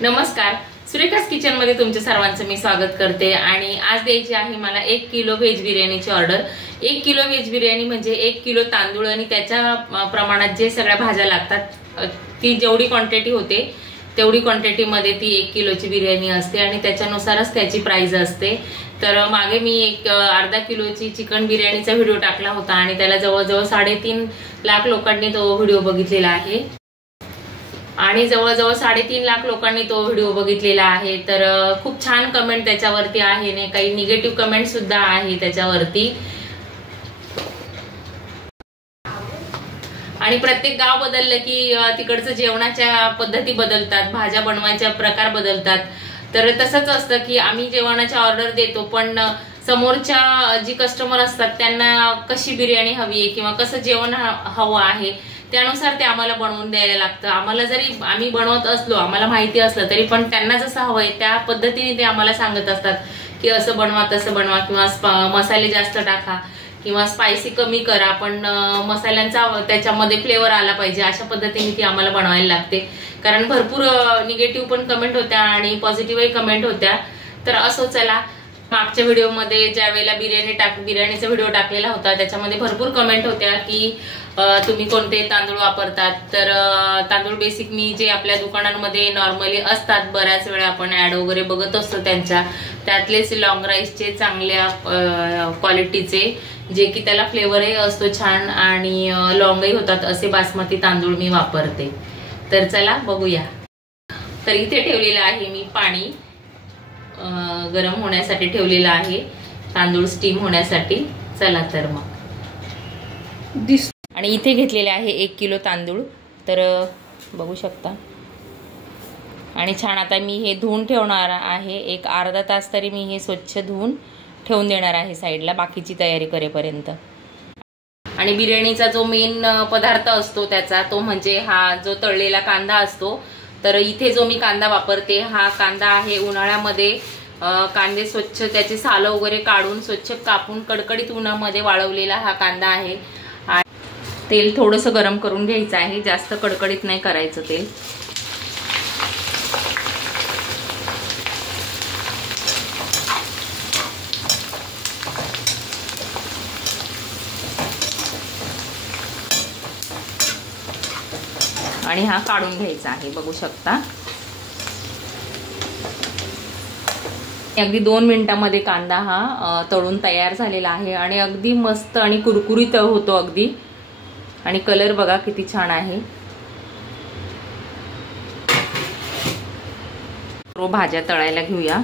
नमस्कार, सुरेखास किचन मध्ये तुमच्या सर्वांचं मी स्वागत करते। आणि आज द्यायची आहे मला 1 किलो व्हेज बिर्याणीची ऑर्डर। 1 किलो व्हेज बिर्याणी म्हणजे 1 किलो तांदूळ आणि त्याच्या प्रमाणात जे सगळ्या भाज्या लागतात ती जेवढी क्वांटिटी होते तेवढी क्वांटिटी मध्ये ती 1 किलोची बिर्याणी असते आणि त्याच्यानुसारच त्याची प्राइस असते। तर मागे मी एक अर्धा किलोची चिकन बिर्याणीचा व्हिडिओ टाकला होता आणि त्याला जवळजवळ 3.5 लाख लोकांनी तो व्हिडिओ बघितलेला आहे आणि जवळजवळ 3.5 लाख लोकांनी तो व्हिडिओ बघितलेला आहे। तर खूप छान कमेंट त्याच्यावरती आहे ने काही निगेटिव्ह कमेंट सुद्धा आहे त्याच्यावरती। आणि प्रत्येक गाव बदललं की तिकडचं जेवणाच्या पद्धती बदलतात, भाज्या बनवायच्या प्रकार बदलतात। तर तसंच असतं की आम्ही जेवणाची ऑर्डर देतो पण समोरच्या जी कस्टमर असतात त्यांना कशी बिर्याणी हवी आहे किंवा कसं जेवण हवं आहे त्यानुसार ते आम्हाला बनवून द्यायला लागतं। आम्हाला जरी आम्ही बनवत असलो, आम्हाला माहिती असलं तरी पण त्यांना जसं हवंय त्या पद्धतीने ते आम्हाला सांगत असतात की असं बनवा तसं बनवा किंवा मसाले जास्त टाका किंवा स्पायसी कमी करा, पण मसाल्यांचा त्याच्यामध्ये फ्लेवर आला पाहिजे अशा पद्धतीने ती आम्हाला बनवायला लागते। कारण भरपूर निगेटिव्ह पण कमेंट होत्या आणि पॉझिटिव्हही कमेंट होत्या। तर असो, चला मागच्या व्हिडिओमध्ये ज्या वेळेला बिर्याणीचा व्हिडिओ टाकलेला होता त्याच्यामध्ये भरपूर कमेंट होत्या की तुम्ही कोणते तांदूळ वापरतात। तर तांदूळ बेसिक मी जे आपल्या दुकानांमध्ये नॉर्मली असतात, बऱ्याच वेळा आपण ऍड वगैरे बघत असतो त्यातलेच लॉंग राईसचे चांगल्या क्वालिटीचे, जे की त्याला फ्लेवरही असतो छान आणि लॉंगही होतात असे बासमती तांदूळ मी वापरते। तर चला बघूया। तर इथे ठेवलेलं आहे मी पाणी गरम होण्यासाठी ठेवलेलं आहे, तांदूळ स्टीम होण्यासाठी। चला तर मग आणि इथे घेतलेले आहे 1 किलो तांदूळ, तर बघू शकता। आणि छान आता मी हे धुवून ठेवणार आहे, एक अर्धा तास तरी मी हे स्वच्छ धुवून ठेवून देणार आहे साईडला बाकीची तयारी करेपर्यंत। आणि बिर्याणीचा जो मेन पदार्थ असतो त्याचा तो म्हणजे हा जो तळलेला कांदा असतो। तर इथे जो मी कांदा वापरते हा कांदा आहे उन्हाळ्यामध्ये कांदे स्वच्छ त्याचे साल वगैरे काढून स्वच्छ कापून कडकडीत उन्हामध्ये वाळवलेला हा कांदा आहे। तेल थोडंसं गरम करून घ्यायचं आहे, जास्त कडकडीत नाही करायचं तेल। आणि हा काढून घ्यायचा आहे, बघू शकता। अगदी 2 मिनिटांमध्ये कांदा हा तळून तयार झालेला आहे आणि अगदी मस्त आणि कुरकुरीत होतो अगदी। आणि कलर बघा किती छान आहे। भाज्या तळायला घेऊया।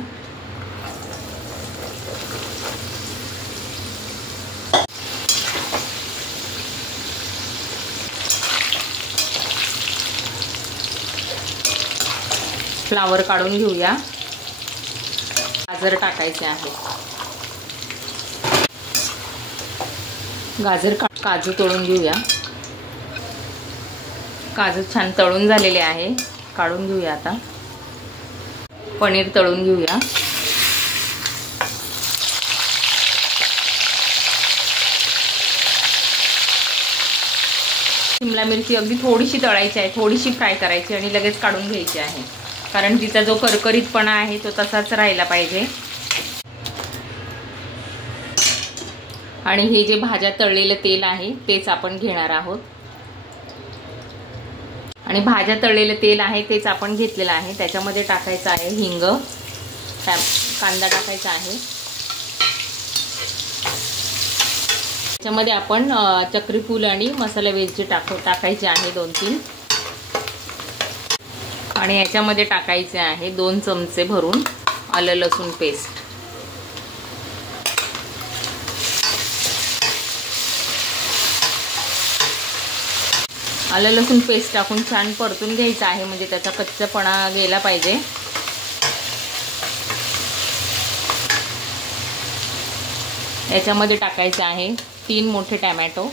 फ्लावर काढून घेऊया, गाजर टाकायचे आहे, काजू तळून घेऊया। काजू छान तळून झालेले आहे, काढून घेऊया। आता पनीर तळून घेऊया। शिमला मिरची अगदी थोडीशी तळायची आहे, थोडीशी फ्राय करायची आणि लगेच काढून घ्यायची आहे, कारण तिचा जो करकरीतपणा आहे तो तसाच राहिला पाहिजे। आणि हे जे भाज्या तळलेलं तेल आहे तेच आपण घेणार आहोत आणि भाज्या तळलेलं तेल आहे तेच आपण घेतलेलं आहे। त्याच्यामध्ये टाकायचं आहे हिंग, कांदा टाकायचा आहे, त्याच्यामध्ये आपण चक्री फूल आणि मसाला वेलची टाकायचे आहे 2-3 आणि याच्यामध्ये टाकायचे आहे 2 चमचे भरून आलं लसूण पेस्ट। आलं लसूण पेस्ट टाकून छान परतून घ्यायचं आहे, म्हणजे त्याचा कच्चापणा गेला पाहिजे। याच्यामध्ये टाकायचे आहे 3 मोठे टोमॅटो,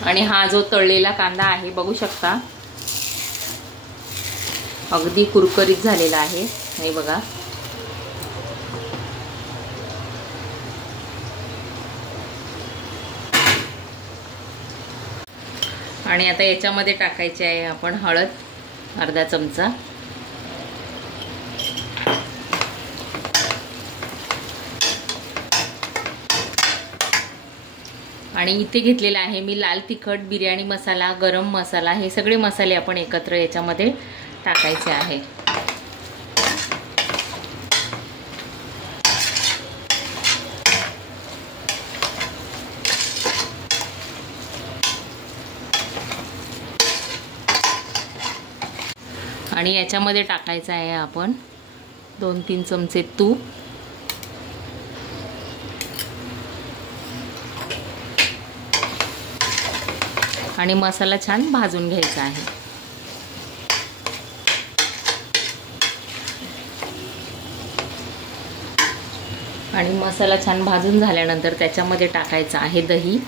आणि हा जो तळलेला कांदा आहे बघू शकता अगदी कुरकुरीत झालेला आहे, हे बघा. आणि आता याच्यामध्ये टाकायचे आहे आपण हळद, अर्धा चमचा. आणि इथे घेतलेला आहे मी लाल तिखट, बिर्याणी मसाला, गरम मसाला, हे सगळे मसाले आपण एकत्र याच्यामध्ये टाकायचे आहे. आणि याच्यामध्ये टाकायचं आहे आपण 2-3 चमचे तूप. आणि मसाला छान भाजून घ्यायचा आहे. आणि मसाला छान भाजून झाल्यानंतर त्याच्यामध्ये टाकायचं आहे दही.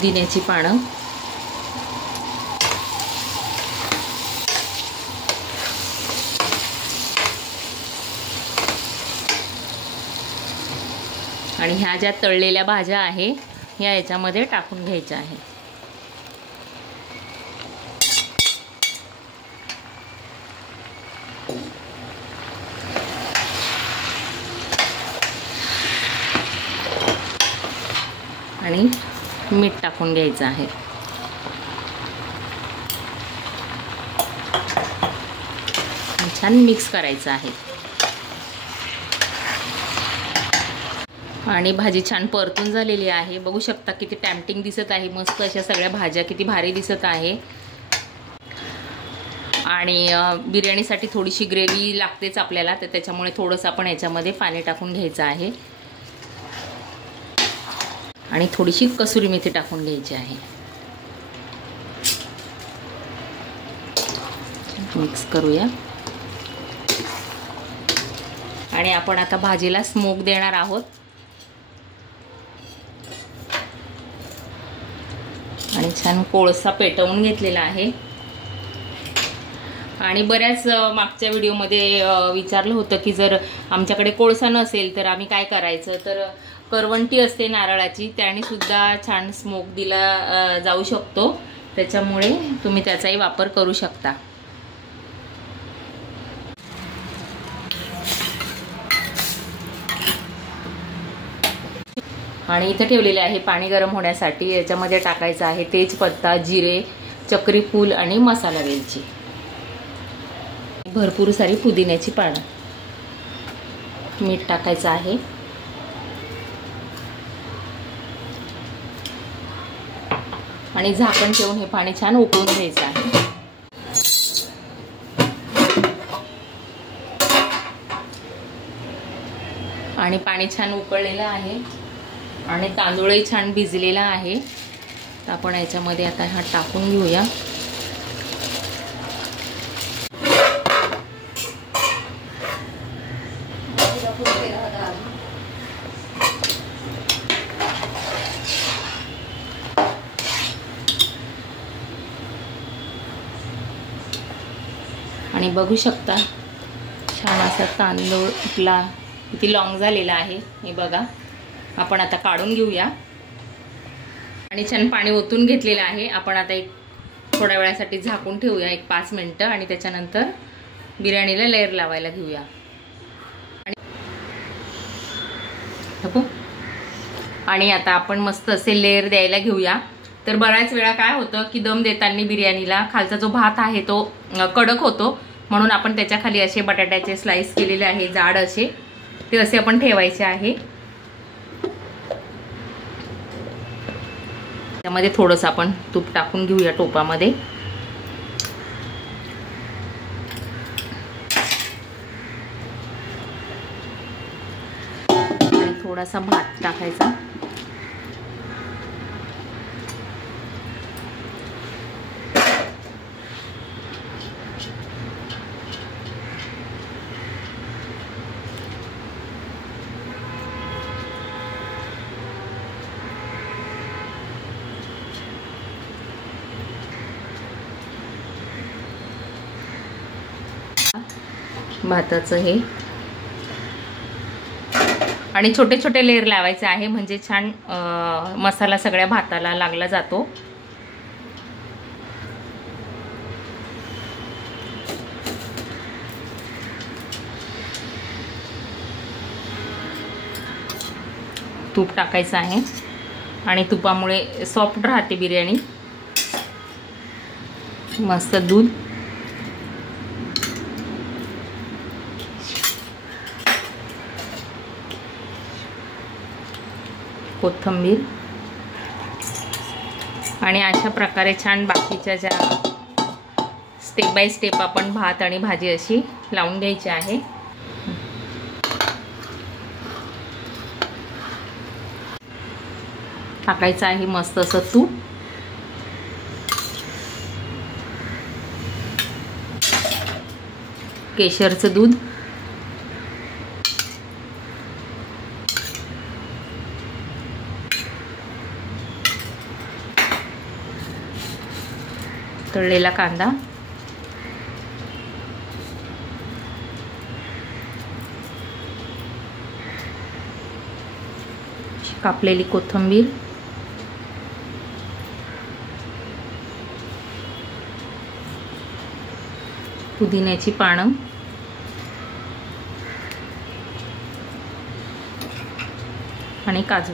पुदिन्याची पानं. आणि ह्या ज्या तळलेल्या भाज्या आहे ह्या याच्यामध्ये टाकून घ्यायच्या आहे. आणि मीठ टाकून घ्यायचं आहे. छान मिक्स करायचं आहे. आणि भाजी छान परतून झालेली आहे, बघू शकता किती टेम्पटिंग दिसत आहे. मस्त अशा सगळ्या भाज्या किती भारी दिसत आहे. आणि बिर्याणीसाठी थोडीशी ग्रेव्ही लागतेच आपल्याला, तर त्याच्यामुळे थोडंसं आपण याच्यामध्ये पाणी टाकून घ्यायचं आहे. आणि थोडीशी कसुरी मेथी टाकून घ्यायची आहे. मिक्स करूया. आणि आपण आता भाजीला स्मोक देणार आहोत. आणि छान कोळसा पेटवून घेतलेला आहे. आणि बऱ्याच मागच्या व्हिडिओमध्ये विचारलं होतं की जर आमच्याकडे कोळसा नसेल तर आम्ही काय करायचं, तर करवंटी असते नारळाची, त्याने सुद्धा छान स्मोक दिला जाऊ शकतो. त्याच्यामुळे तुम्ही त्याचाही वापर करू शकता. आणि इथे ठेवलेले आहे पाणी गरम होण्यासाठी. याच्यामध्ये टाकायचं आहे तेजपत्ता, जिरे, चक्री फूल आणि मसाला वेलची, भरपूर सारी पुदिन्याची पानं. मीठ टाकायचं आहे. आणि झाकण ठेवून हे पाणी छान उकळून घ्यायचं आहे. आणि पाणी छान उकळलेलं आहे आणि तांदूळही छान भिजलेला आहे. तर आपण याच्यामध्ये आता हा टाकून घेऊया. आणि बघू शकता छान असा तांदूळ आपला किती लॉंग झालेला आहे, हे बघा. आपण आता काढून घेऊया. आणि छान पाणी ओतून घेतलेलं आहे. आपण आता एक थोड्या वेळासाठी झाकून ठेवूया, 1-5 मिनिटं. आणि त्याच्यानंतर बिर्याणीला लेयर लावायला घेऊया. आणि आता आपण मस्त असे लेयर द्यायला घेऊया. तर बऱ्याच वेळा काय होतं की दम देताना बिर्याणीला खालचा जो भात आहे तो कडक होतो, म्हणून आपण त्याच्या खाली असे बटाट्याचे स्लाइस केलेले आहे जाड असे, ते असे आपण ठेवायचे आहे. त्यामध्ये थोडंसं आपण तूप टाकून घेऊया टोपामध्ये. आणि थोडासा भात टाकायचा. भाताचं हे आणि छोटे छोटे लेयर लावायचे आहे, म्हणजे छान मसाला सगळ्या भाताला लागला जातो. तूप टाकायचं आहे आणि तुपामुळे सॉफ्ट राहते बिर्याणी. मस्त दूध, कोथिंबीर आणि अशा प्रकारे छान बाकीच्या ज्या स्टेप बाय स्टेप आपण भात आणि भाजी अशी लावून घ्यायची आहे. टाकायचं आहे मस्त असं तूप, केशरचं दूध, तळलेला कांदा, कापलेली कोथिंबीर, पुदिन्याची पानं आणि काजू.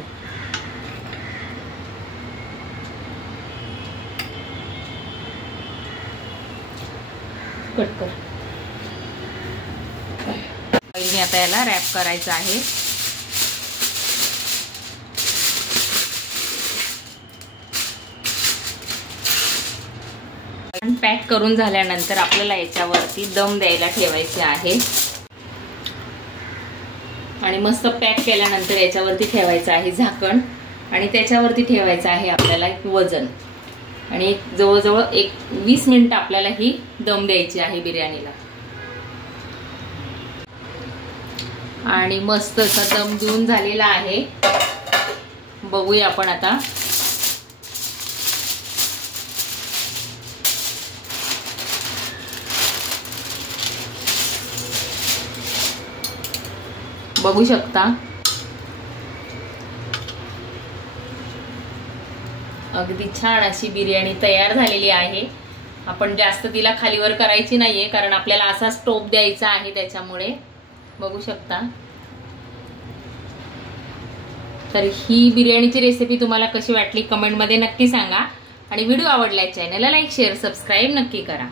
कट कर. पहिले आता याला रॅप करायचं आहे. पॅक करून झाल्यानंतर आपल्याला याच्यावरती दम द्यायला ठेवायचे आहे आणि मस्त पॅक केल्यानंतर याच्यावरती ठेवायचं आहे झाकण आणि त्याच्यावरती ठेवायचं आहे आपल्याला एक वजन आणि जवळजवळ 20 मिनिटं आपल्याला ही दम द्यायची आहे बिर्याणीला. आणि मस्त असा दम देऊन झालेला आहे. बघूया आपण आता. बघू शकता अगदी छान अशी बिर्याणी तयार झालेली आहे. आपण जास्त तिला खालीवर करायची नाहीये कारण आपल्याला असाच टोप द्यायचा आहे, त्याच्यामुळे बघू शकता. तर ही बिर्याणीची रेसिपी तुम्हाला कशी वाटली कमेंट मध्ये नक्की सांगा आणि व्हिडिओ आवडल्यास चॅनलला लाईक शेअर सबस्क्राईब नक्की करा.